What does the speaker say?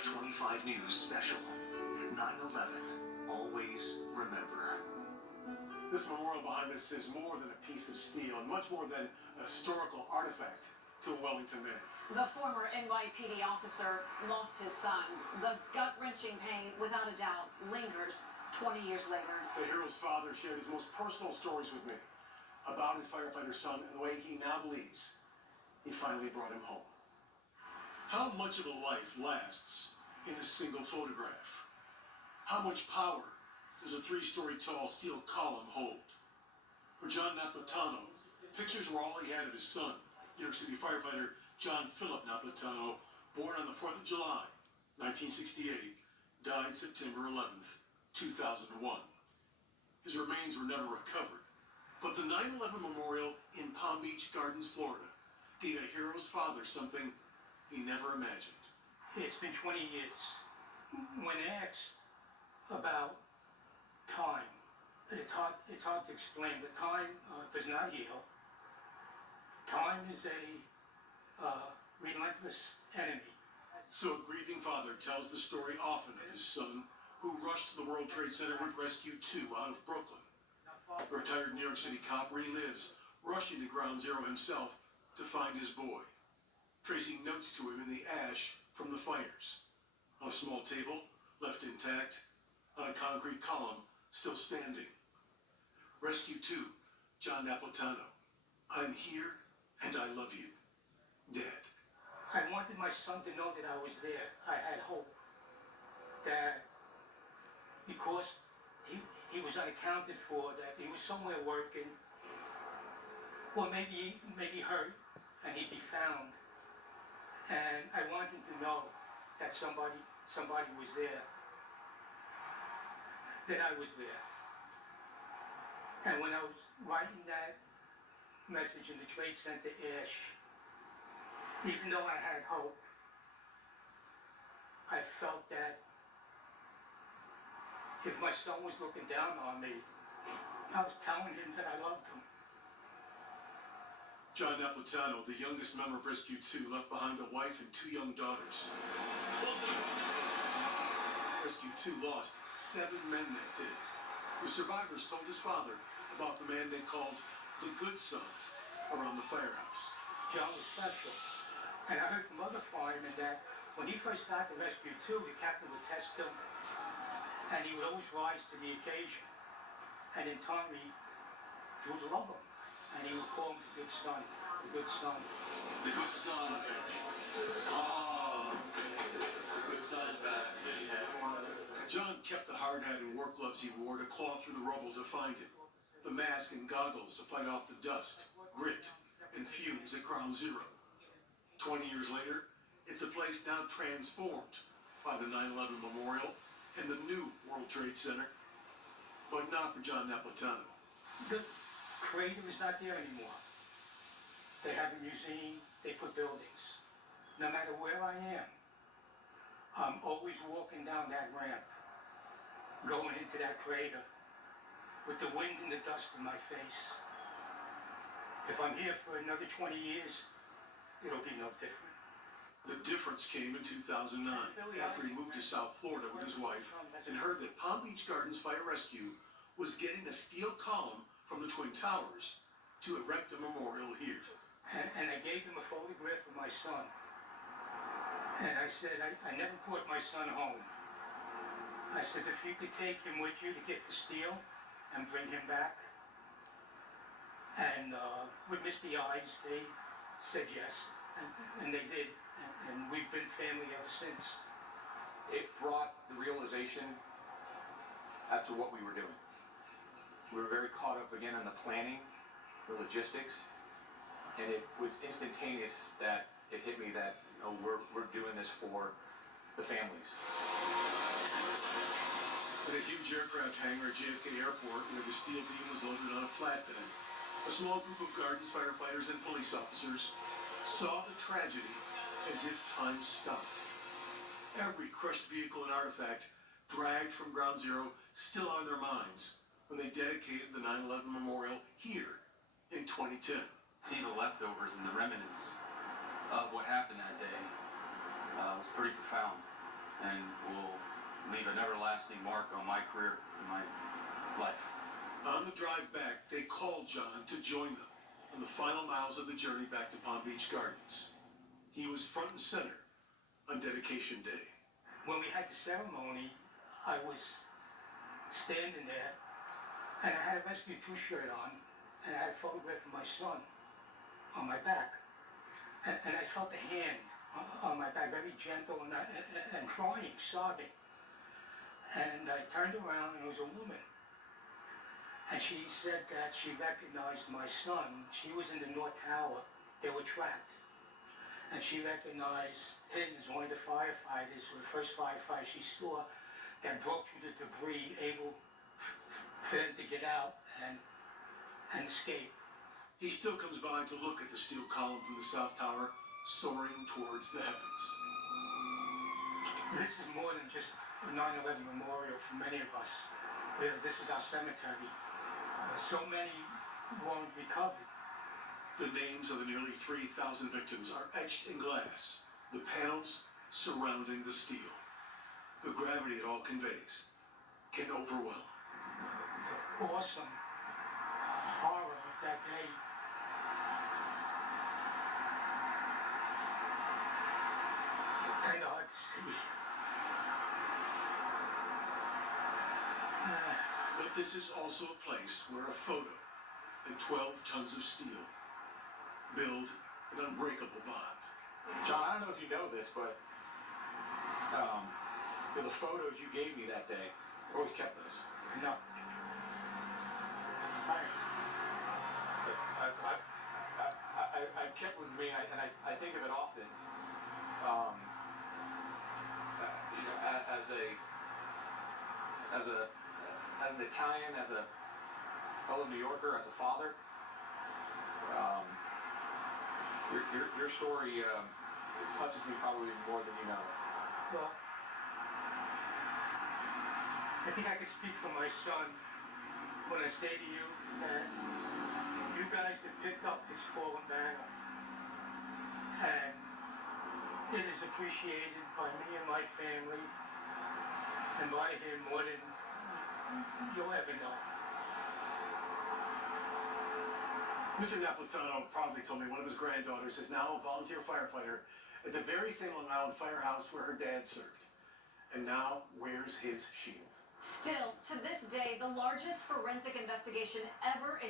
F25 News special. 9/11. Always remember. This memorial behind us is more than a piece of steel and much more than a historical artifact to a Wellington man. The former NYPD officer lost his son. The gut-wrenching pain, without a doubt, lingers 20 years later. The hero's father shared his most personal stories with me about his firefighter son and the way he now believes he finally brought him home. How much of a life lasts in a single photograph? How much power does a 3-story tall steel column hold? For John Napolitano, pictures were all he had of his son, New York City firefighter John Philip Napolitano, born on the 4th of July, 1968, died September 11th, 2001. His remains were never recovered, but the 9/11 memorial in Palm Beach Gardens, Florida, gave a hero's father something he never imagined. It's been 20 years. When asked about time, it's hard to explain, but time does not heal. Time is a relentless enemy. So a grieving father tells the story often of his son, who rushed to the World Trade Center with Rescue 2 out of Brooklyn. A retired New York City cop relives rushing to Ground Zero himself to find his boy, tracing notes to him in the ash from the fires. On a small table, left intact, on a concrete column, still standing. Rescue 2, John Napolitano. I'm here and I love you, Dad. I wanted my son to know that I was there. I had hope that because he was unaccounted for, that he was somewhere working, or maybe hurt, and he'd be found. And I wanted him to know that somebody was there, that I was there. And when I was writing that message in the Trade Center ash, even though I had hope, I felt that if my son was looking down on me, I was telling him that I loved him. John Napolitano, the youngest member of Rescue 2, left behind a wife and 2 young daughters. Rescue 2 lost 7 men that day. The survivors told his father about the man they called the good son around the firehouse. John was special. And I heard from other firemen that when he first got to Rescue 2, the captain would test him, and he would always rise to the occasion. And in time, he grew to love him. And he would call him the good son, the good son. The good son. Oh, the good son is back. John kept the hard hat and work gloves he wore to claw through the rubble to find it, the mask and goggles to fight off the dust, grit, and fumes at Ground Zero. 20 years later, it's a place now transformed by the 9/11 memorial and the new World Trade Center, but not for John Napolitano. The crater is not there anymore. They have a museum, they put buildings. No matter where I am, I'm always walking down that ramp, going into that crater, with the wind and the dust in my face. If I'm here for another 20 years, it'll be no different. The difference came in 2009, after he moved to South Florida with his wife and heard that Palm Beach Gardens Fire Rescue was getting a steel column from the Twin Towers to erect a memorial here. And I gave him a photograph of my son. And I said, I never brought my son home. I said, if you could take him with you to get the steel and bring him back. And with misty eyes, they said yes, and they did, and we've been family ever since. It brought the realization as to what we were doing. We were very caught up again on the planning, the logistics, and it was instantaneous that it hit me that we're doing this for the families. At a huge aircraft hangar at JFK Airport, where the steel beam was loaded on a flatbed, a small group of Gardens firefighters and police officers saw the tragedy as if time stopped. Every crushed vehicle and artifact dragged from Ground Zero still on their minds when they dedicated the 9/11 memorial here in 2010. See the leftovers and the remnants of what happened that day was pretty profound. leave an everlasting mark on my career and my life. On the drive back, they called John to join them on the final miles of the journey back to Palm Beach Gardens. He was front and center on dedication day. When we had the ceremony, I was standing there, and I had a Rescue 2 shirt on, and I had a photograph of my son on my back. And I felt the hand on my back, very gentle, and crying, sobbing. And I turned around, and it was a woman. And she said that she recognized my son. She was in the North Tower. They were trapped. And she recognized him as one of the firefighters, the first firefighter she saw that broke through the debris, able for them to get out and escape. He still comes by to look at the steel column from the South Tower soaring towards the heavens. This is more than just a 9/11 memorial for many of us. This is our cemetery. So many weren't recovered. The names of the nearly 3,000 victims are etched in glass, the panels surrounding the steel. The gravity it all conveys can overwhelm. The awesome horror of that day. Kind of hard to see. But this is also a place where a photo and 12 tons of steel build an unbreakable bond. John, I don't know if you know this, but the photos you gave me that day, I always kept those. No. Sorry. I've kept with me, and I think of it often. You know, as an Italian, as a fellow New Yorker, as a father, your story it touches me probably more than you know. Well, I think I can speak for my son when I say to you that you guys have picked up his fallen banner, and it is appreciated by me and my family, and by him more than you'll ever know. Mr. Napolitano proudly told me one of his granddaughters is now a volunteer firefighter at the very same Long Island firehouse where her dad served, and now wears his shield. Still, to this day, the largest forensic investigation ever